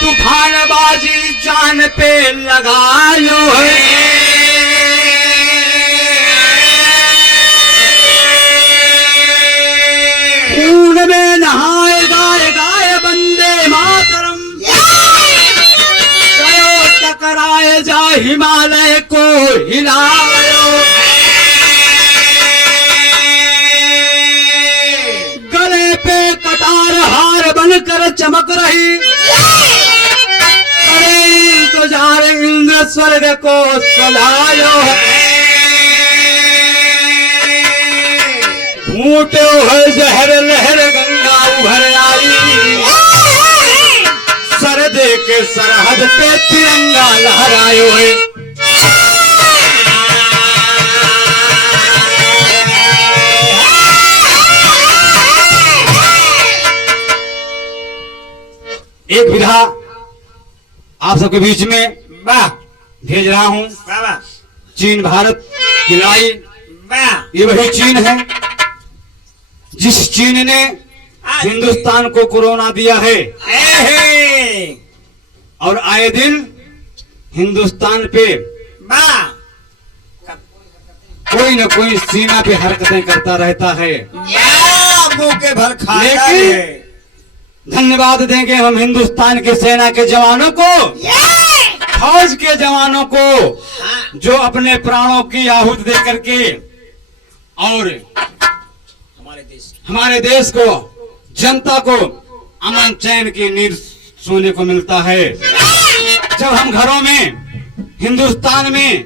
तूफान बाजी जान पे लगा लो है। खून में नहाए गाए गाए बंदे मातरम, गयो टकराए जा हिमालय को हिलायो। गले पे कटार हार बनकर चमक रही, करे इंतजार इंद्र स्वर्ग को सजायो है। फूटे है जहर लहर गंगा उभर आई, सरदे के सरहद पे तिरंगा लहरायो है। एक विधा आप सबके बीच में भेज रहा हूं। चीन भारत की लड़ाई, ये वही चीन है जिस चीन ने हिंदुस्तान को कोरोना दिया है और आए दिन हिंदुस्तान पे कोई न कोई सीमा पे हरकतें करता रहता है। लेकिन धन्यवाद देंगे हम हिंदुस्तान के सेना के जवानों को, फौज के जवानों को, जो अपने प्राणों की आहुति दे करके और हमारे देश को, जनता को अमन चैन की नींद सोने को मिलता है। जब हम घरों में हिंदुस्तान में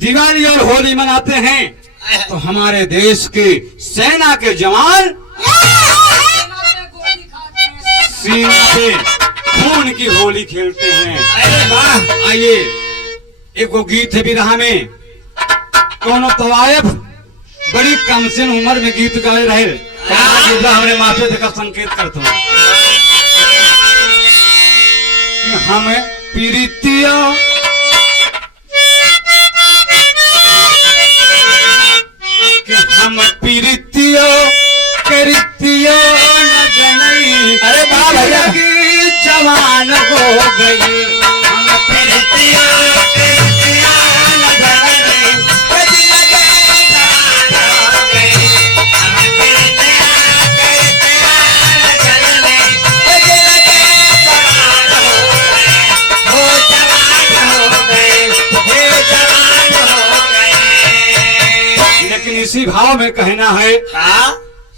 दिवाली और होली मनाते हैं तो हमारे देश के सेना के जवान सीमा पे खून की होली खेलते हैं। आइए एक वो गीत है बिरहा में, कोनो तवायफ बड़ी कमसिन उम्र में गीत गाए रहे, हमारे माथे का संकेत करता हूँ कि हम पीरितिया करितिया न जनई। अरे वाह भैया की जवान हो गई, हम पीरितिया करितिया न जनई, कदिया के जवान हो गई, हम पीरितिया करितिया न जनई, कदिया के जवान हो गए, हे जवान हो गए। लेकिन इसी भाव में कहना है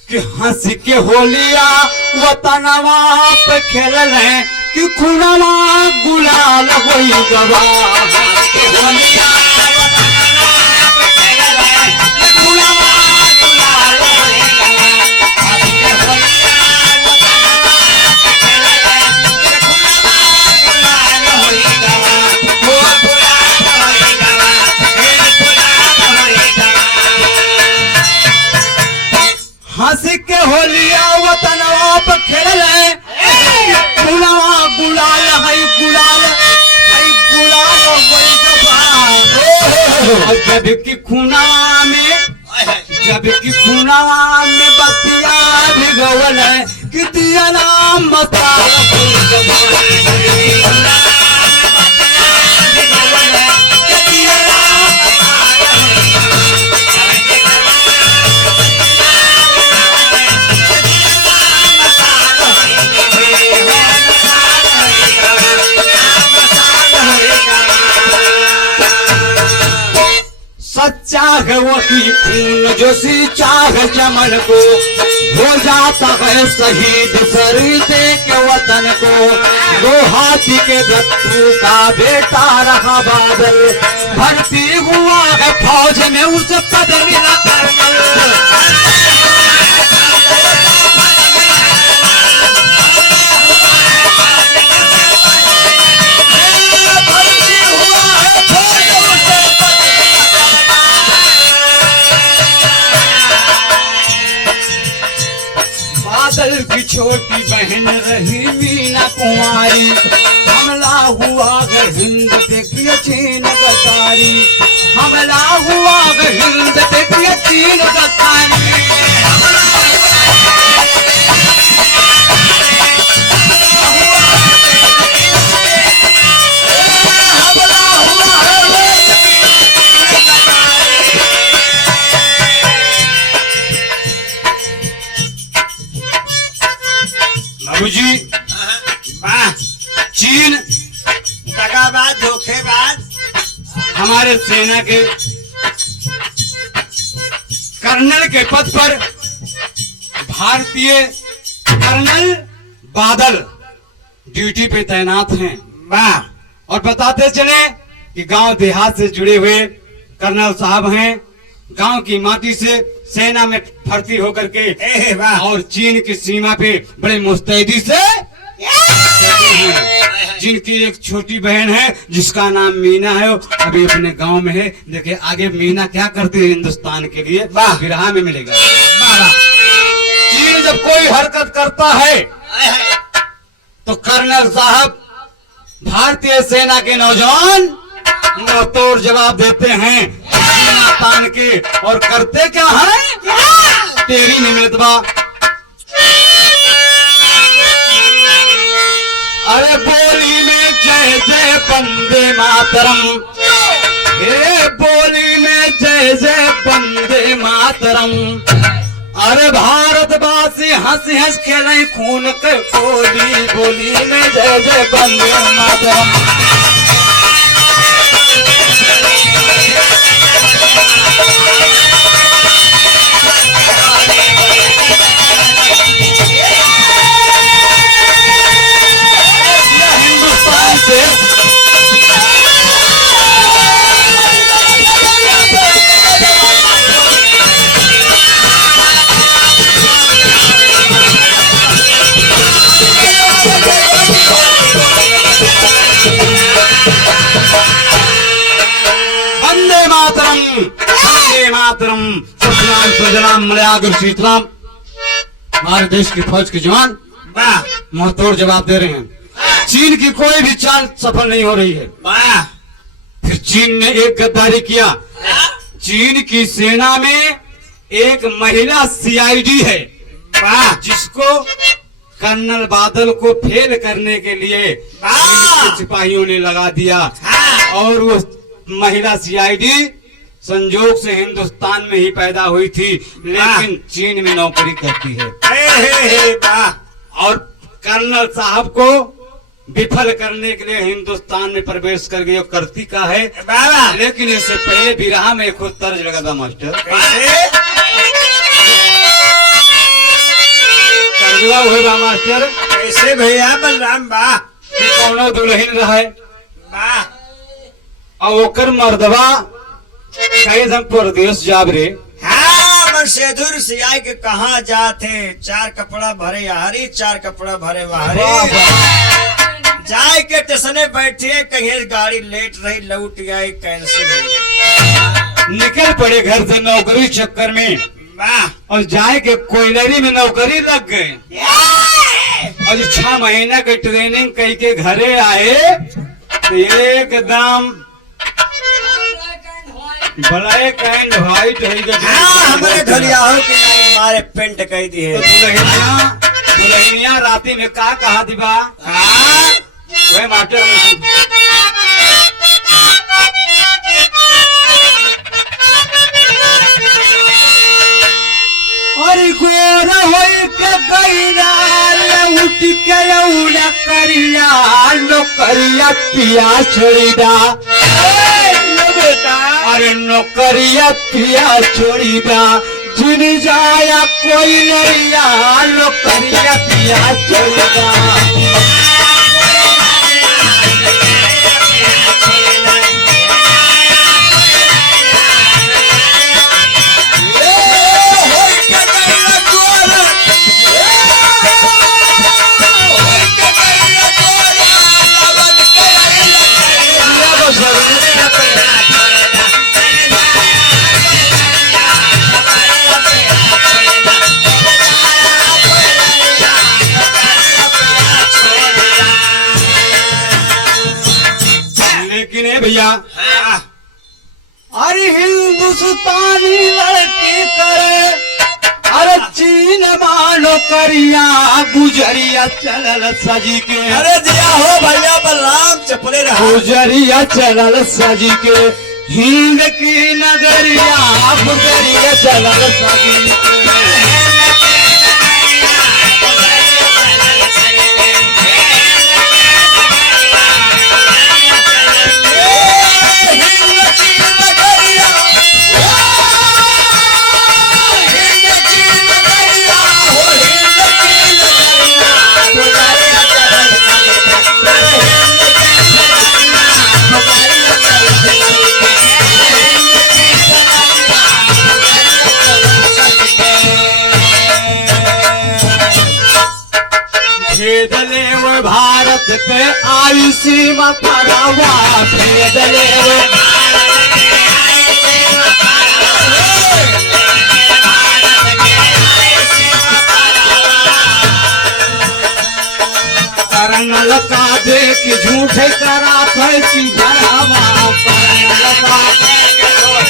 कि हंस के होलिया वतनवा पे खेलल है कि खुनवा गुलाल होई गवा। हंस के होलिया वतनवा पे खेलल है कि खुनवा गुलाल होई गवा। हंस के होलिया वतनवा पे खेलल है कि खुनवा गुलाल होई गवा। हो गुलाल होई गवा, हे गुलाल होई गवा। हंस के होलिया वतनवा पे खेलल है, गुलाल गुलाल है, गुलाल है, गुलाल होई गवा। जब की खुनावा में बतिया भिगवल है कि दिया नाम मसाल होई गवा। सच्चा है वही खून जो सींचा है चमन को, हो जाता है शहीद सर दे के वतन को। दो हाथी के दत्तू का बेटा रहा बादल, भर्ती हुआ है फौज में उसे पद मिला कर्नल। बादल की छोटी बहन रही मीना कुंवारी, हमला हुआ हिंद देखिए चीन गद्दारी, हमला हुआ हिंद देखिए चीन गद्दारी। बाबूजी वाह, चीन दगाबाज धोखेबाज। हमारे सेना के कर्नल के पद पर भारतीय कर्नल बादल ड्यूटी पे तैनात हैं। वाह, और बताते चले कि गांव देहात से जुड़े हुए कर्नल साहब हैं, गांव की माटी से सेना में भर्ती होकर के ए वाह, और चीन की सीमा पे बड़े मुस्तैदी से रहते हैं। जिनकी एक छोटी बहन है जिसका नाम मीना है, अभी अपने गांव में है। देखिए आगे मीना क्या करती है हिंदुस्तान के लिए, वाह। विरहा में मिलेगा। वाह, चीन जब कोई हरकत करता है तो कर्नल साहब भारतीय सेना के नौजवान मुंहतोड़ जवाब देते हैं सीना तान के। और करते क्या है, तेरी निमित्तवा। अरे बोली में जय जय वंदे मातरम, हे बोली में जय जय वंदे मातरम। अरे भारतवासी हंस हंस खेले खून के बोली, बोली में जय जय वंदे मातरम। हिंदुस्तान से वंदे मातरम, वंदे मातरम, सतनाम सुजलाम मलयागुर शीतलाम। हमारे देश की फौज के जवान वाह, मुंहतोड़ जवाब दे रहे हैं। चीन की कोई भी चाल सफल नहीं हो रही है। वाह, फिर चीन ने एक गद्दारी किया। चीन की सेना में एक महिला सीआईडी है, वाह, जिसको कर्नल बादल को फेल करने के लिए चीन के सिपाहियों ने लगा दिया। हाँ, और वो महिला सीआईडी संजोग से हिंदुस्तान में ही पैदा हुई थी, लेकिन चीन में नौकरी करती है। हे वाह, और कर्नल साहब को विफल करने के लिए हिंदुस्तान में प्रवेश कर गई। करती का है, वाह, लेकिन इससे पहले बिरहा में खुद तर्ज लगा था मास्टर। कैसे? तर्जवा हुए बा मास्टर कैसे भैया बलराम? वाह, कि कौनो दुल्हन रहे वाह, और ओकर मर्दवा कहे हम परदेश जाब रे। हाँ, मन सेधुर सियाई के कहाँ जाते, चार कपड़ा भरे हरी, चार कपड़ा भरे बाहरी। जाए के स्टेशने बैठिए, कहीं गाड़ी लेट रही, लौट आई कैंसिल हुई। निकल पड़े घर से नौकरी चक्कर में, वाह, और जाए के कोयलरी में नौकरी लग गए। और 6 महीना के ट्रेनिंग कई के घरे आए तो एकदम ब्लैक एंड व्हाइट हाँ, हमारे धलियाओं की लाइन मारे पेंट कह दी है। दुल्हनिया राती में का कहा दिबा? हाँ, वह मास्टर अरे गोरा होई के गईरा उठ के उड़ा करिया लो करिया पिया छोड़ी दा। अरे नौकरिया पिया छोड़ी दा, जिन जाया कोई नरिया लो करिया पिया छोड़ी दा। लेकिन है भैया, हाँ, अरे हिंदुस्तानी लड़की करे, अरे चीन मानो करिया गुजरिया चलल सजी के। अरे दिया हो भैया बलराम, चपले रहा। गुजरिया चलल सजी के, हिंद की नगरिया गुजरिया चलल सजी के। भेदले वो भारत के आई सीमा परवा भेदले वो करनल का देख झूठे करा फैसी भरावा करनल का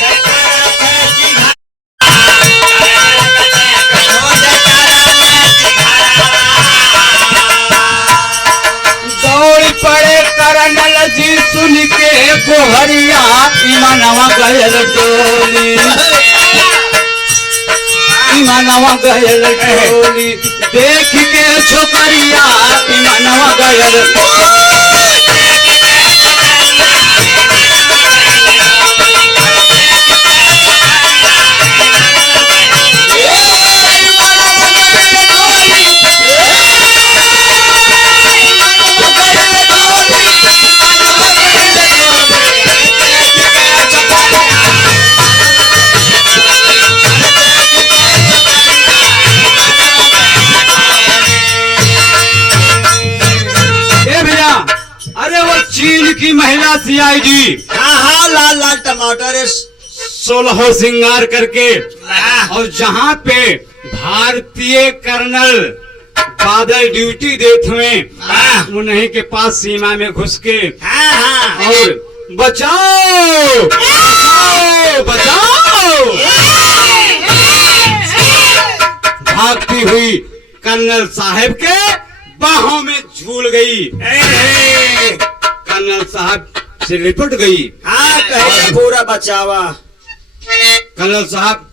दौड़ पड़े करनल जी सुन के गोहरिया ईमानवा गयल टोली ईमानवा गयल टोली देख के छोकरिया ईमानवा गयल चीन की महिला सीआईडी हाँ लाल लाल टमाटर 16 श्रृंगार करके और जहाँ पे भारतीय कर्नल बादल ड्यूटी देते हुए उन्हीं के पास सीमा में घुस के और बचाओ बचाओ बचाओ भागती हुई कर्नल साहब के बाहों में झूल गई कर्नल साहब से लिपट गई। कहे पूरा बचावा। कर्नल साहब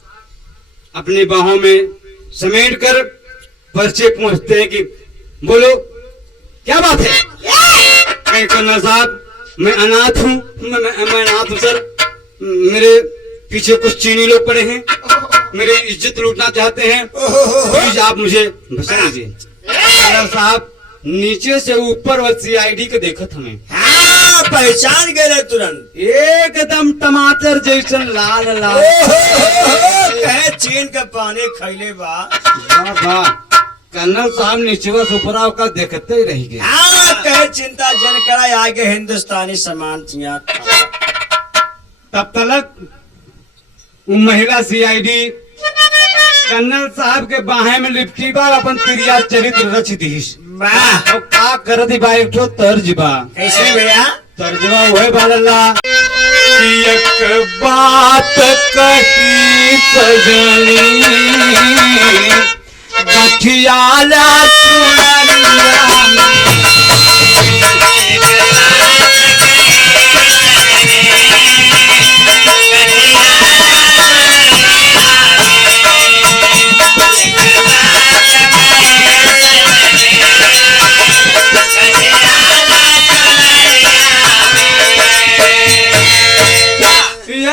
अपनी बाहों में समेट कर पर्चे पूछते हैं कि बोलो क्या बात है। कहे कर्नल साहब मैं अनाथ हूँ मैं अनाथ हूँ सर मेरे पीछे कुछ चीनी लोग पड़े हैं मेरी इज्जत लूटना चाहते हैं प्लीज आप मुझे बचा लीजिए। कर्नल साहब नीचे से ऊपर वो सीआईडी को देखत हमें पहचान गए तुरंत एकदम टमाटर जैसन लाल लाल कहे चीन का पानी खैले बा। कर्नल साहब नीचे से ऊपर का देखते ही रह गए। कहे चिंता जन करा आगे हिंदुस्तानी सामान थिया। तब तक वो महिला सीआईडी कर्नल साहब के बाहे में लिपटी बा अपन प्रिया चरित्र रच दीश और का कर दी बा एक ठो तर्ज बा। कैसे भैया तर्जमा हुए बालल्ला एक बात कही सजनी गठियाला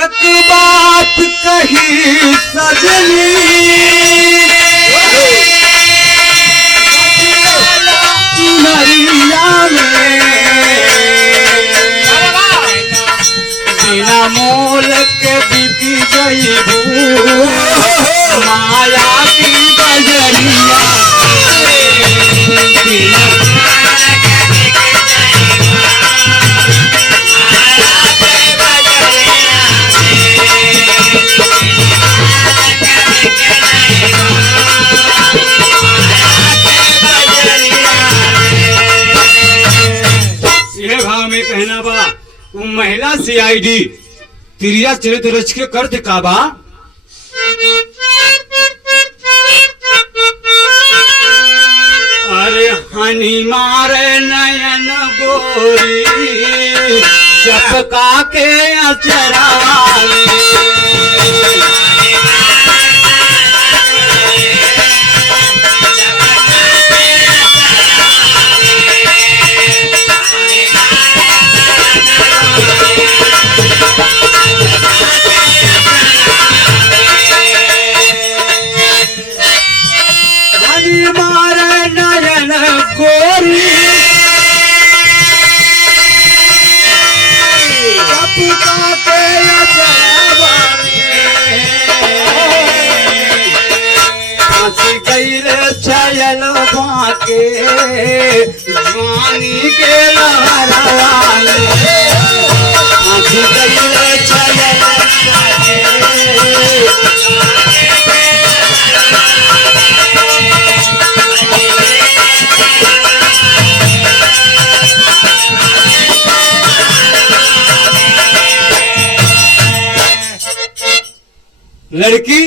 एक बात कही सजनी नरिया में बिना मोल के बिकी गई माया की बजरिया कहना बा वो महिला सीआईडी तिरिया चरित्र रच के कर दिखाबा। अरे हनी मारे नयन गोरी चपका के अचरा जवानी के लहरवा में आँख गइले चलवा के। लड़की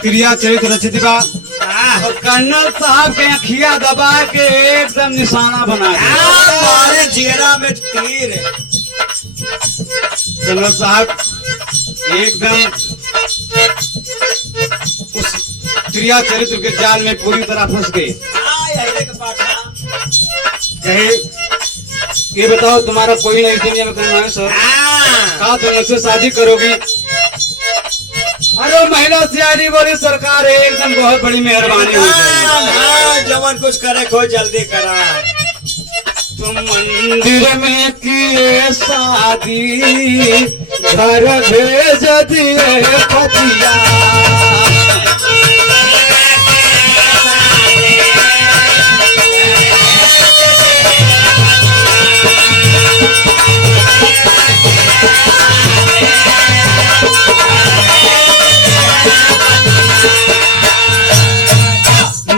क्रिया चरित्र रचित बा और कर्नल साहब के अखिया दबा के एकदम निशाना बना दिया। हमारे जिगरा में तीर है। कर्नल साहब एकदम उस क्रिया चरित्र के जाल में पूरी तरह फंस गए। कहे ये बताओ तुम्हारा कोई नहीं दुनिया में करना है सर? कहा तुम मुझसे शादी करोगी? अरे महिला सियारी बोली सरकार एकदम बहुत बड़ी मेहरबानी हो जाएगी। जवन कुछ करे को जल्दी करा। तुम मंदिर में किए शादी घर भेज दिए पतिया।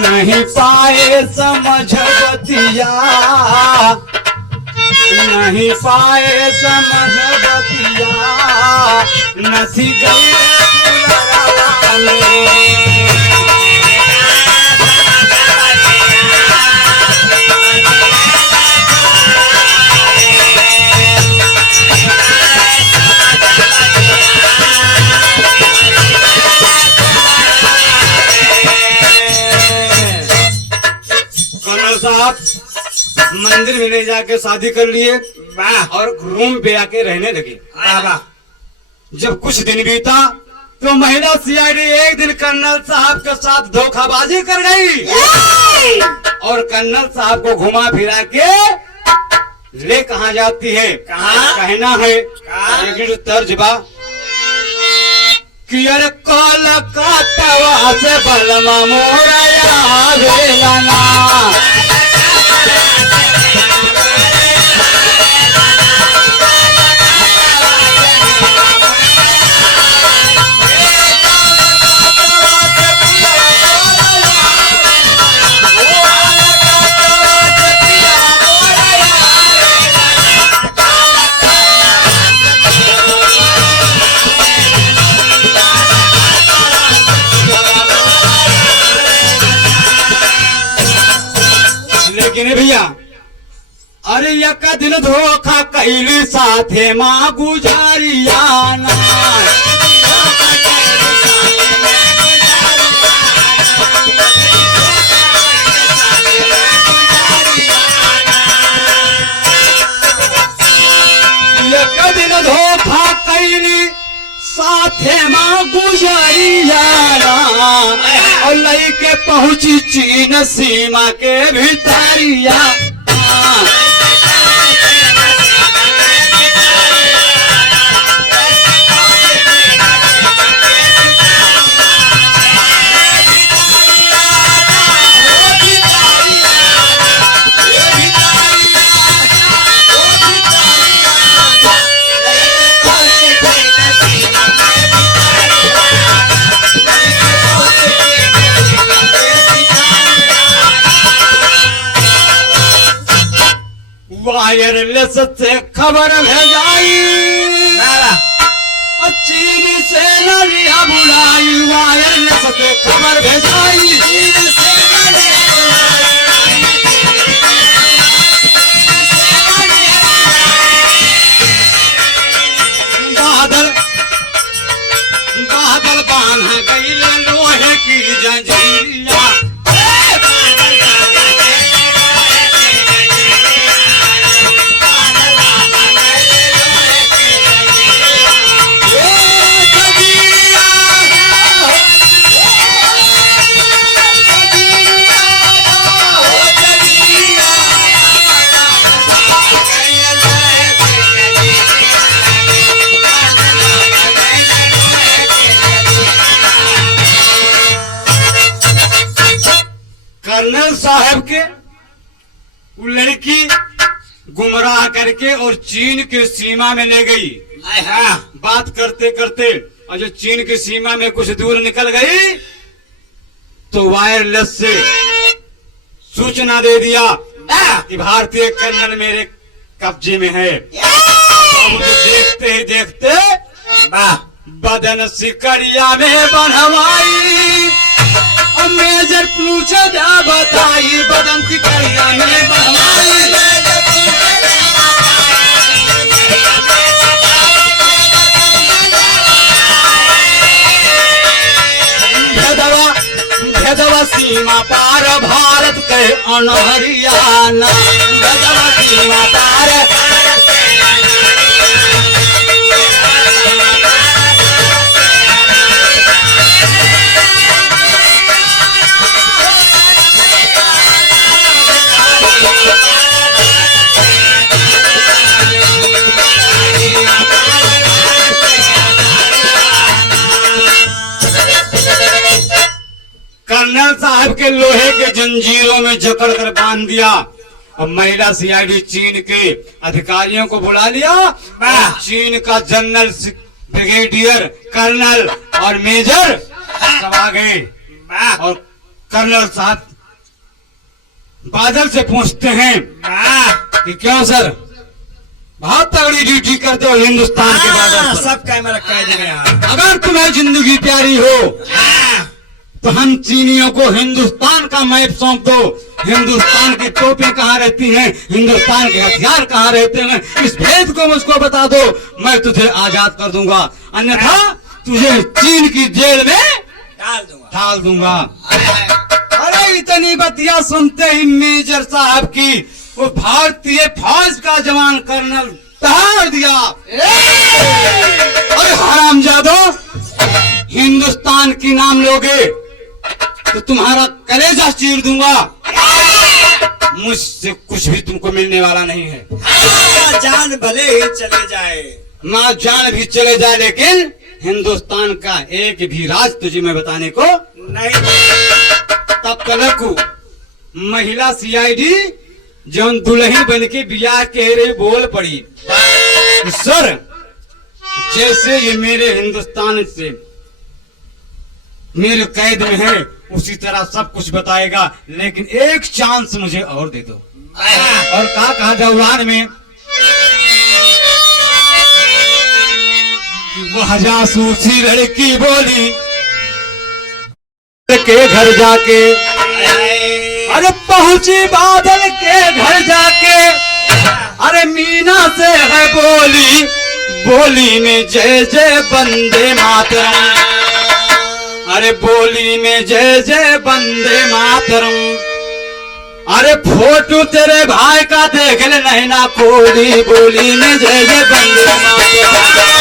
नहीं पाए समझ बतिया, नहीं पाए समझ बतिया, नथी गई फुलवा में। साहब मंदिर में ले जाके शादी कर लिए और रूम पे आके रहने लगे। जब कुछ दिन बीता तो महिला सीआईडी एक दिन कर्नल साहब के साथ धोखाबाजी कर गई और कर्नल साहब को घुमा फिरा के ले कहाँ जाती है? कहना है एक तर्ज बा कि अरे कोलकाता से बलमा मोरया वेलाना। लेकिन भैया अरे यका दिन धोखा कैली साथे माँ गुजारियाना। यका दिन धोखा कैली साथे माँ गुजारियाना और लइके पहुंची चीन सीमा के भितरिया। वायरलेस से खबर भेजाई चीन से नलिया बुलाई। वायरलेस से खबर भेजाई बादल बादल बांधा गई लोहे की जंजीरिया। वो लड़की गुमराह करके और चीन के सीमा में ले गई। हाँ बात करते करते और जो चीन की सीमा में कुछ दूर निकल गई तो वायरलेस से सूचना दे दिया कि भारतीय कर्नल मेरे कब्जे में है। अब तो देखते ही देखते बदन सिकड़िया में बनवाई और मेजर पूछे जा बताई बदन सिकड़िया में बनवाई। भेदवा सीमा पार भारत के अनहरियाना भेदवा सीमा पार कर्नल साहब के लोहे के जंजीरों में जकड़ कर बांध दिया और महिला सीआईडी चीन के अधिकारियों को बुला लिया। चीन का जनरल ब्रिगेडियर कर्नल और मेजर सब आ गए और कर्नल साहब बादल से पूछते हैं कि क्यों सर बहुत तगड़ी ड्यूटी करते हो हिंदुस्तान के बादल पर। सब कैमरा कैद में। अगर तुम्हें जिंदगी प्यारी हो तो हम चीनियों को हिंदुस्तान का मैप सौंप दो। हिंदुस्तान की तोपें कहाँ रहती हैं, हिंदुस्तान के हथियार कहाँ रहते हैं, इस भेद को मुझको बता दो, मैं तुझे आजाद कर दूंगा, अन्यथा तुझे चीन की जेल में डाल दूंगा। अरे इतनी बतिया सुनते ही मेजर साहब की वो भारतीय फौज का जवान कर्नल दहाड़ दिया। अरे हरामजादो, हिंदुस्तान की नाम लोगे तो तुम्हारा कलेजा चीर दूंगा। मुझसे कुछ भी तुमको मिलने वाला नहीं है। जान भले ही चले जाए, माँ जान भी चले जाए, लेकिन हिंदुस्तान का एक भी राज तुझे मैं बताने को नहीं। तब तलक महिला सीआईडी जो दुल्हन बन के बियाह के रे बोल पड़ी, सर जैसे ये मेरे हिंदुस्तान से मेरे कैद में है उसी तरह सब कुछ बताएगा, लेकिन एक चांस मुझे और दे दो। और कहा जवान में वह जासूसी लड़की बोली के घर जाके, अरे पहुंची बादल के घर जाके, अरे मीना से है बोली, बोली में जय जय वंदे मातरम, अरे बोली में जय जय वंदे मातरम। अरे फोटो तेरे भाई का देख ले नहीं ना कोली, बोली में जय जय वंदे मातरम।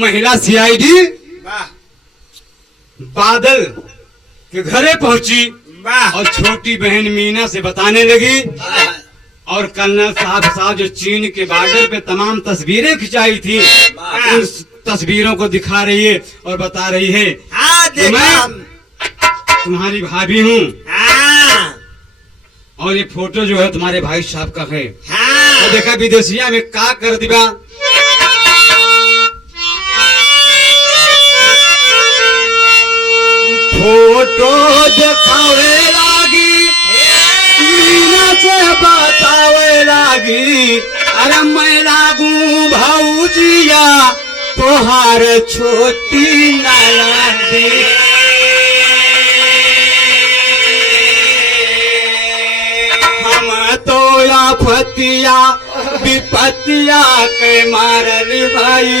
महिला सीआईडी बादल के घरे पहुंची और छोटी बहन मीना से बताने लगी, और कर्नल साहब जो चीन के बॉर्डर पे तमाम तस्वीरें खिंचाई थी उन तस्वीरों को दिखा रही है और बता रही है कि मैं तुम्हारी भाभी हूँ और ये फोटो जो है तुम्हारे भाई साहब का है। और देखा विदेशिया में का कर दिया, फोटो दिखावे लागी, मीना से बतावे लागी, अरे मैं लागू भाऊजिया तोहार छोटी ननदी। हम तो आफतिया विपतिया के मारली भाई,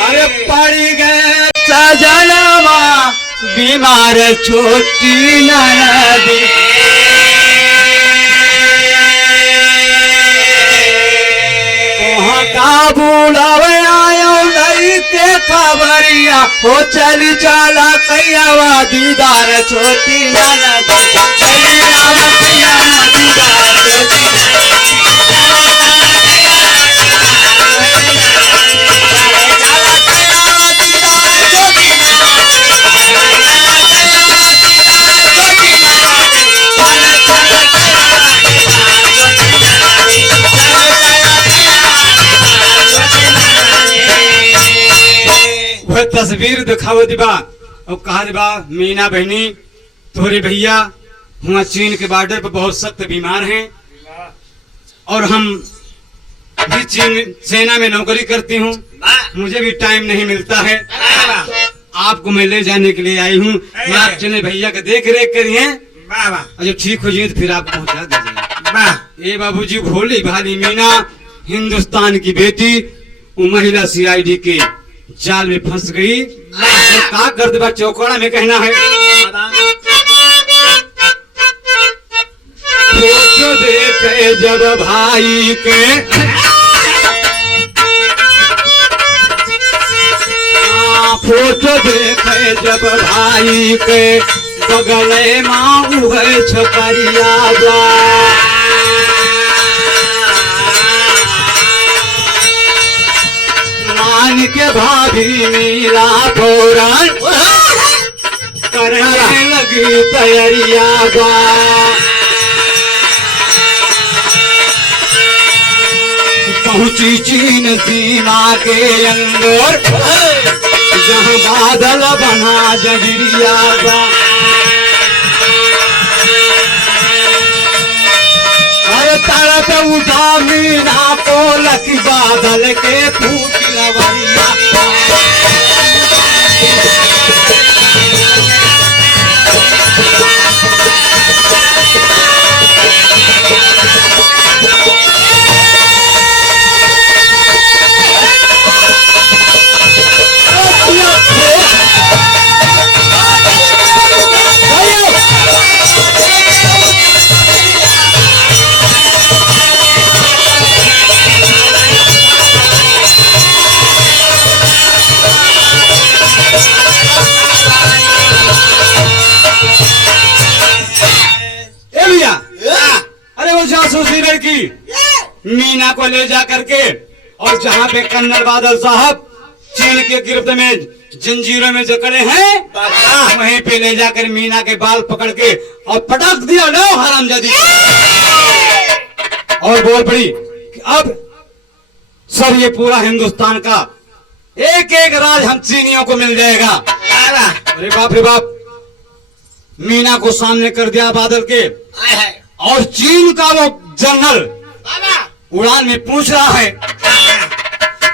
अरे पड़ी गए सजा बीमार छोटी ननदी वहाँ का बुलावे आयो नहीं के खबरिया हो चली चला कैयावा दीदार छोटी ननदी चली आवा कैयावा दीदार छोटी वह तस्वीर दिखाओ दिबा और कहा दिबा मीना बहनी तोरे भैया वहाँ चीन के बॉर्डर पर बहुत सख्त बीमार हैं और हम भी चीन सेना में नौकरी करती हूँ, मुझे भी टाइम नहीं मिलता है। आपको मैं ले जाने के लिए आई हूँ, मैं आप चले भैया का देख रेख करिए और जब ठीक हो जाए तो फिर आप पहुँचा दीजिए। ये बाबूजी भोली भाली मीना हिंदुस्तान की बेटी वो महिला CID के जाल में फंस गई। का कर देगा चौकड़ा में कहना है फोटो देखे जब भाई के फोटो देखे जब भाई के बगले माँ है छकरिया मान के भाभी मीरा फौरन करने लगी तैयारिया पहुंची चीन सीमा के अंदर जहाँ बादल बना जगिरिया तड़प उठा मीना को लकी बादल के फूट लवरिया जासूसी लड़की मीना को ले जा करके और जहाँ पे कर्नल बादल साहब चीन के गिरफ्त में जंजीरों में जकड़े हैं वहीं पे ले जाकर मीना के बाल पकड़ के और पटक दिया लो हरामजादी और बोल पड़ी कि अब सर ये पूरा हिंदुस्तान का एक एक राज हम चीनियों को मिल जाएगा। अरे बाप रे बाप, मीना को सामने कर दिया बादल के और चीन का वो जनरल उड़ान में पूछ रहा है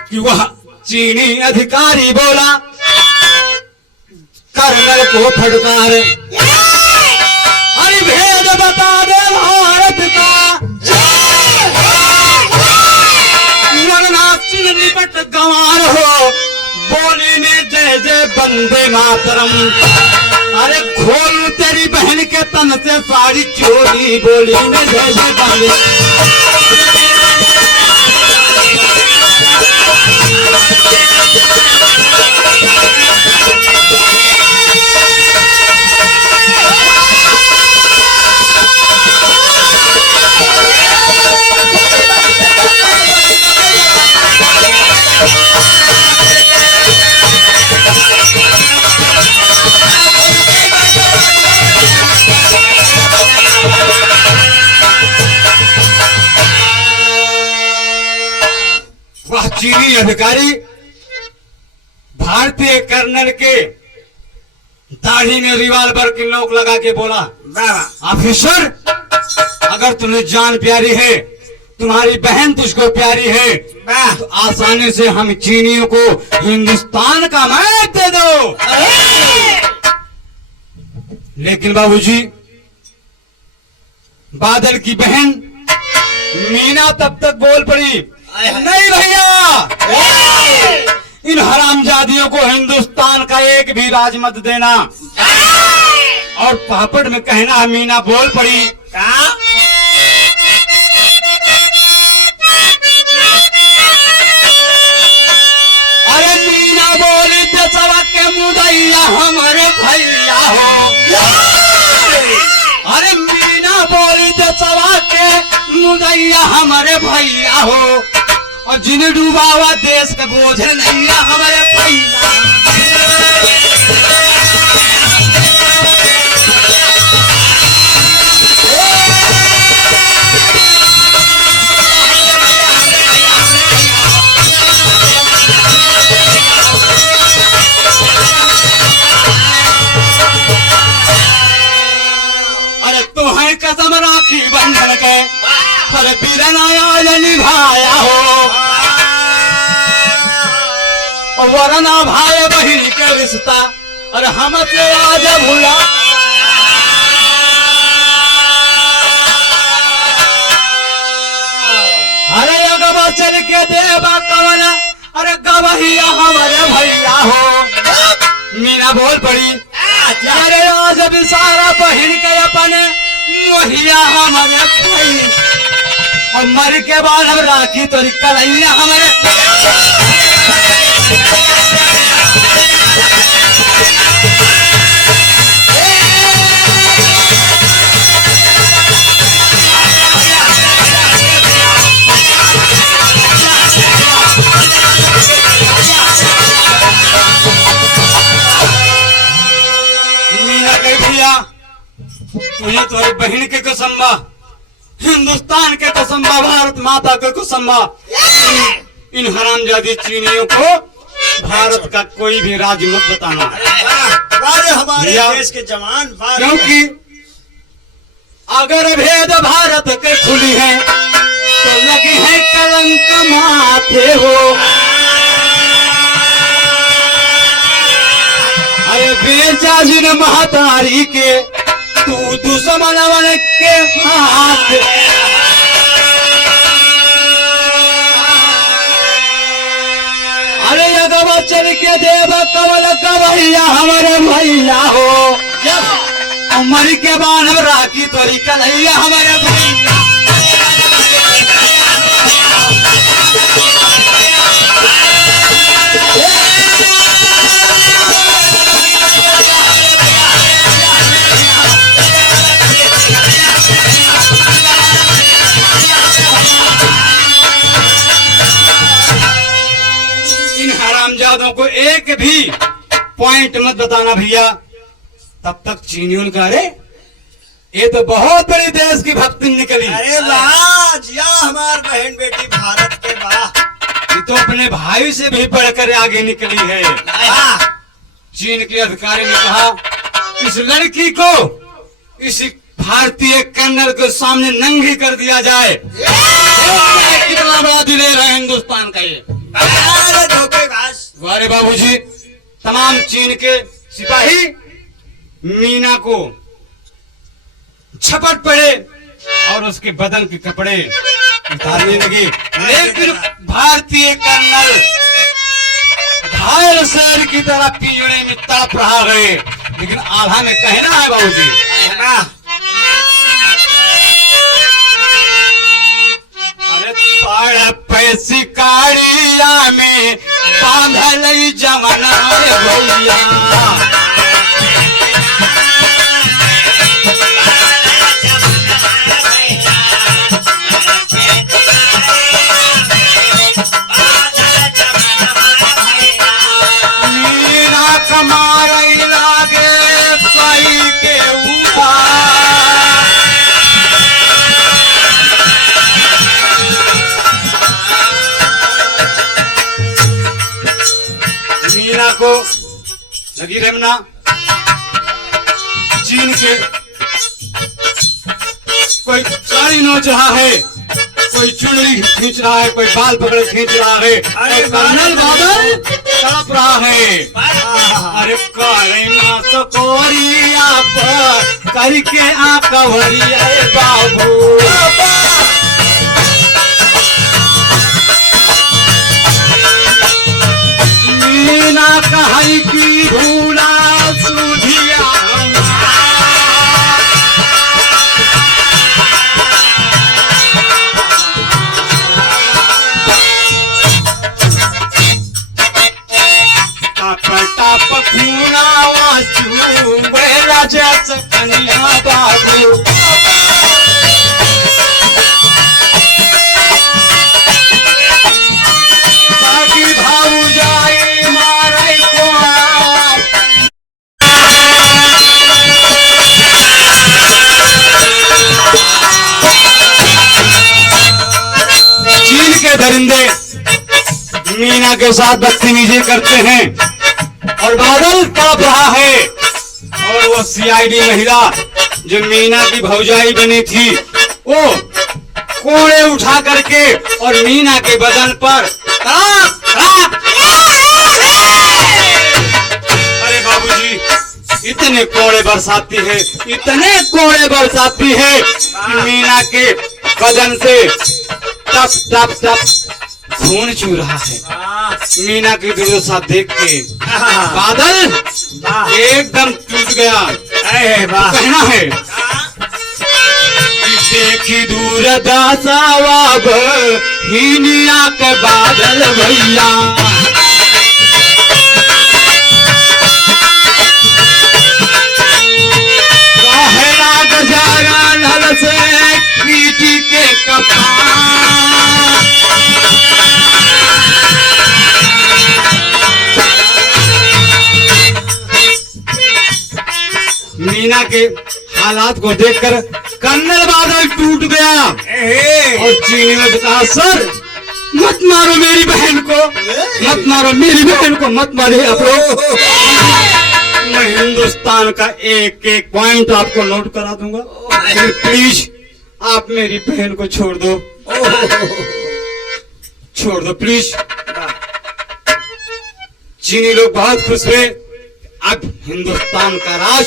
कि वह चीनी अधिकारी बोला कर्नल को फटकार अरे भेद बता दे भारत का वरना चीन निपट गंवार हो बोली ने जय जय बंदे मातरम। अरे खोल तेरी बहन के तन से सारी चोरी बोली ने जय जय बंदे चीनी अधिकारी भारतीय कर्नल के दाढ़ी में रिवाल्वर की नोक लगा के बोला ऑफिसर अगर तुम्हें जान प्यारी है तुम्हारी बहन तुझको प्यारी है तो आसानी से हम चीनियों को हिंदुस्तान का मैप दे दो। लेकिन बाबूजी बादल की बहन मीना तब तक बोल पड़ी नहीं भैया इन हरामजादियों को हिंदुस्तान का एक भी राज मत देना। और पापड़ में कहना है मीना बोल पड़ी का अरे मीना बोली देशवा के मुदैया हमारे भैया हो। अरे मीना बोली देशवा के मुदैया हमारे भैया हो। और जिन्हें डूबा हुआ देश के बोझे नैया हमारे भैया। अरे तुम्हें कसम राखी बंधन के अरे पीरनाया निभाया हो। वरना भाई बहन के रिश्ता अरे हमसे आज भूला। अरे अगवा चल के देवा कवना अरे गवहिया हमारे भैया हो। मीना बोल पड़ी अरे आज भी सारा बहन के अपने मोहिया हमारे भाई। और मर के बाद हम राखी तो कलैया हमारे। मीना कही भैया तुम्हें तुम्हारी बहन के कसम बा, हिंदुस्तान के कसम बा, भारत माता के कसम बा। इन हरामजादी चीनियों को भारत का कोई भी राज मत बताना। अरे हमारे भैया, देश के जवान क्योंकि अगर भेद भारत के खुली है तो लगी है कलंक माथे हो। अरे बेचा जिन महतारी के तू दुश्मन बन के हाथ। अरे अगवा चल के देव कवल कवैया हमारे भैया हो। मर के बाद हम राखी तोरी कन्हैया हमारे भैया। इन हरामजादों को एक भी पॉइंट मत बताना भैया, तब तक चीनियों का अरे ये तो बहुत बड़ी देश की भक्ति निकली। अरे वाह जिया हमार बहन बेटी भारत के वाह। ये तो अपने भाई से भी बढ़कर आगे निकली है। वाह। चीन के अधिकारी ने कहा इस लड़की को इस भारतीय कर्नल के सामने नंगी कर दिया जाए। कितना बड़ा दिलेर है हिंदुस्तान का ये। अरे धोखेबाज। वारे बाबूजी, तमाम चीन के सिपाही मीना को झपट पड़े और उसके बदन के कपड़े उतारने लगे। लेकिन भारतीय कर्नल घायल शेर की तरह पिंजड़े में तड़प रहा है। लेकिन आधा में कहना है बाबूजी, अरे तड़प शिकारिया में बांधल जमना भैया। मारई लागे सही के ऊपर। मीना को लगी रमना चीन के कोई साड़ी नोच रहा है, कोई चुनरी खींच रहा है, कोई बाल पकड़ खींच रहा है। अरे कर्नल बादल तड़प रहा है। अरे करीमा सकोरिया पर करके आकवरिया बाबू। मीना कहाई की के साथ बदतमीजी करते हैं। और बादल तड़प रहा है और वो सीआईडी महिला जो मीना की भौजाई बनी थी वो कोड़े उठा करके और मीना के बदन पर तड़ाक तड़ाक। अरे बाबूजी इतने कोड़े बरसाती है, इतने कोड़े बरसाती है कि मीना के बदन से टप टप टप खून चू रहा है। मीना की दुर्दशा देख के बादल एकदम टूट गया। कहना है देखी दूर दासावाब हिनिया के बादल भैया। कहला गजारा नल से पीटी के कपार। मीना के हालात को देखकर कर्नल बादल टूट गया और चीनी ने कहा सर मत मारो मेरी बहन को, मत मारो मेरी बहन को, मत मारिए आप लोग। मैं हिंदुस्तान का एक एक पॉइंट आपको नोट करा दूंगा, प्लीज आप मेरी बहन को छोड़ दो, छोड़ दो प्लीज। चीनी लोग बहुत खुश हुए, अब हिंदुस्तान का राज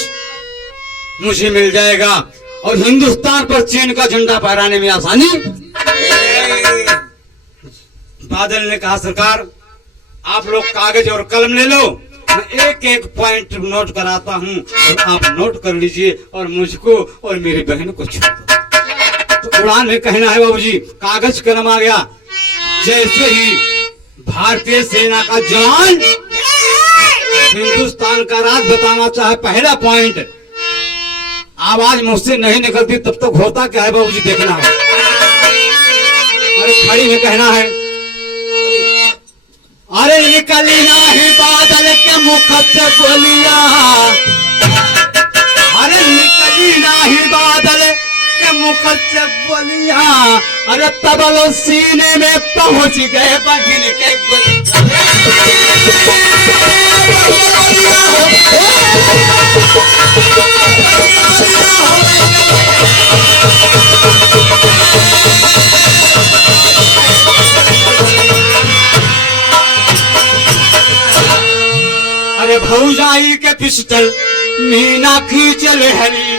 मुझे मिल जाएगा और हिंदुस्तान पर चीन का झंडा फहराने में आसानी। बादल ने कहा सरकार आप लोग कागज और कलम ले लो, मैं एक एक पॉइंट नोट कराता हूं और आप नोट कर लीजिए और मुझको और मेरी बहन को छोड़ दो। तो उड़ान में कहना है बाबूजी कागज कलम आ गया। जैसे ही भारतीय सेना का जवान हिंदुस्तान का राज बताना चाहे, पहला पॉइंट आवाज मुझसे नहीं निकलती तब तक होता क्या है बाबूजी देखना है। अरे खड़ी में कहना है अरे निकली नाही बादल के मुख से बोलिया, अरे निकली नाही बादल के मुख से बोलिया। अरे तबलो सीने में पहुंच गए बहिन के अरे भौजाई के पिस्टल मीना खींच लेहली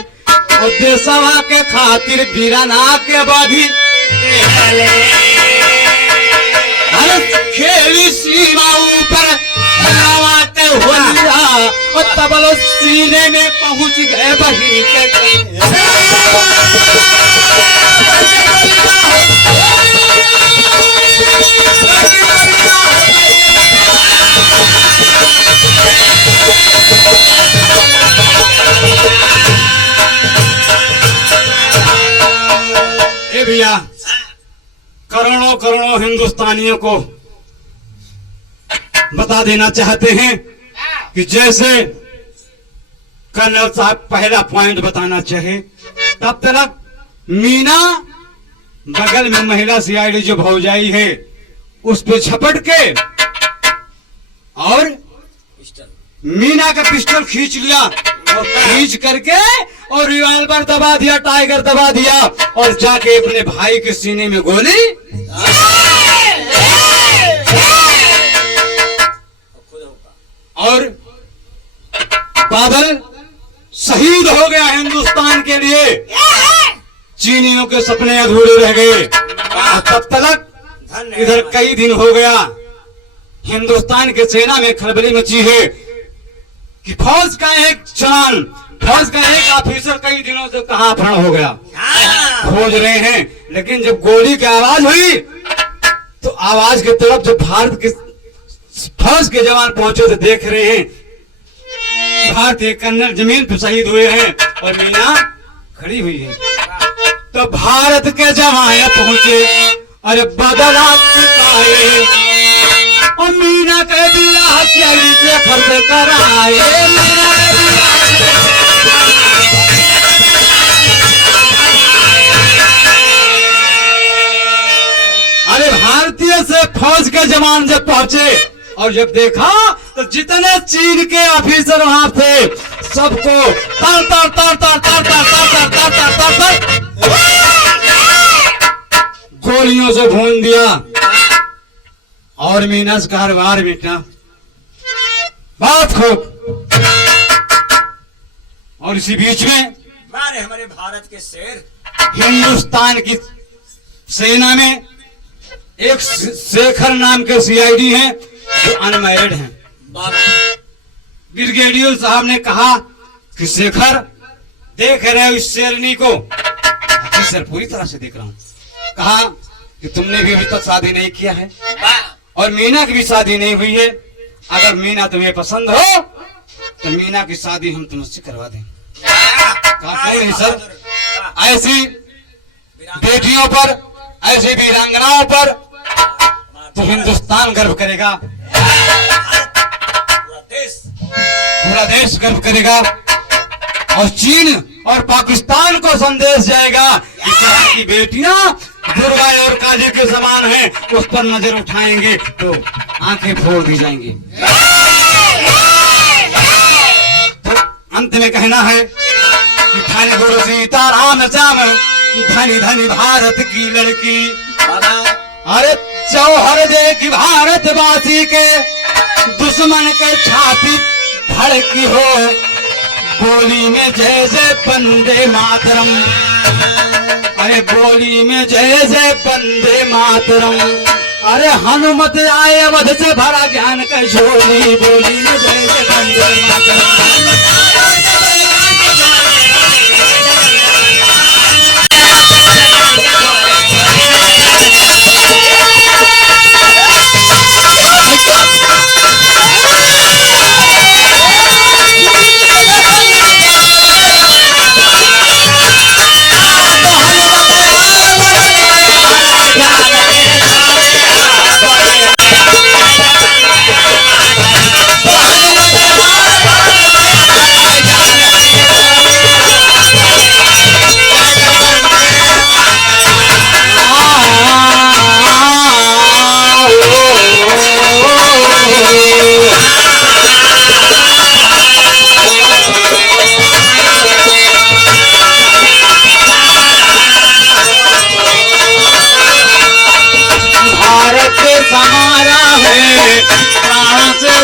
और देशवा के खातिर वीराना के बाधी। अरे खेली सीमा ऊपर के होलिया और तबलो सीने में पहुंच गए बहिन के। भैया करोड़ों करोड़ों हिंदुस्तानियों को बता देना चाहते हैं कि जैसे कर्नल साहब पहला पॉइंट बताना चाहे, तब तक मीना बगल में महिला सीआईडी जो भौजाई है उस पे झपट के और मीना का पिस्टल खींच लिया और खींच करके और रिवॉल्वर दबा दिया, टाइगर दबा दिया और जाके अपने भाई के सीने में गोली। और बादल शहीद हो गया हिंदुस्तान के लिए। चीनियों के सपने अधूरे रह गए। तब तक इधर कई दिन हो गया हिंदुस्तान के सेना में खलबली मची है कि फौज का एक जवान, फौज का एक ऑफिसर कई दिनों से कहां अपहरण हो गया। खोज रहे हैं, लेकिन जब गोली की आवाज हुई तो आवाज की तरफ जब भारत के फौज के जवान पहुंचे तो देख रहे हैं भारतीय कर्नल जमीन पर शहीद हुए हैं और मीना खड़ी हुई है। तो भारत के जवान पहुंचे, अरे बदला चुकाए और मीना के बियाह चली से खर्च कराए। अरे भारतीय से फौज के जवान जब पहुंचे और जब देखा तो जितने चीन के ऑफिसर वहां थे सबको तर तर तर तर तर तर तर तर तर तर तर गोलियों से भून दिया। और मीना से कहा वार बेटा बहुत खूब। और इसी बीच में मारे हमारे भारत के शेर हिंदुस्तान की सेना में एक शेखर नाम के सीआईडी हैं जो अनमैरिड हैं। ब्रिगेडियर साहब ने कहा कि शेखर देख रहे हो इस शेरनी को? जी सर पूरी तरह से देख रहा हूँ। कहा कि तुमने भी अभी तक शादी नहीं किया है और मीना की भी शादी नहीं हुई है। अगर मीना तुम्हें पसंद हो तो मीना की शादी हम तुमसे करवा दें। कहा क्यों नहीं सर, ऐसी बेटियों पर ऐसी वीरांगनाओं पर तो हिंदुस्तान गर्व करेगा, पूरा देश गर्व करेगा और चीन और पाकिस्तान को संदेश जाएगा कि यहाँ की बेटियां दुर्गा और काली के समान हैं, उस पर नजर उठाएंगे तो आंखें फोड़ दी जाएंगी। तो अंत में कहना है कि धन गुरु सीताराम श्याम धनी धनी भारत की लड़की। अरे चौहर देखी भारतवासी के दुश्मन के छाती धड़की हो, बोली में जय जय वंदे मातरम। अरे बोली में जय जय वंदे मातरम। अरे हनुमत आए अवध से भरा ज्ञान का झोली, बोली में जय जय वंदे मातरम।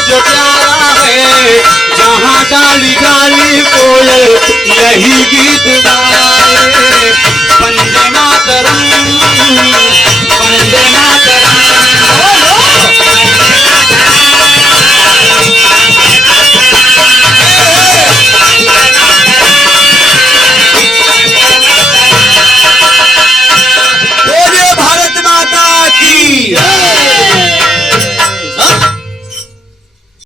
जो प्यारा है जहाँ डाली डाली कोयल यही गीत गाए। वंदे मातरम वंदे मातरम।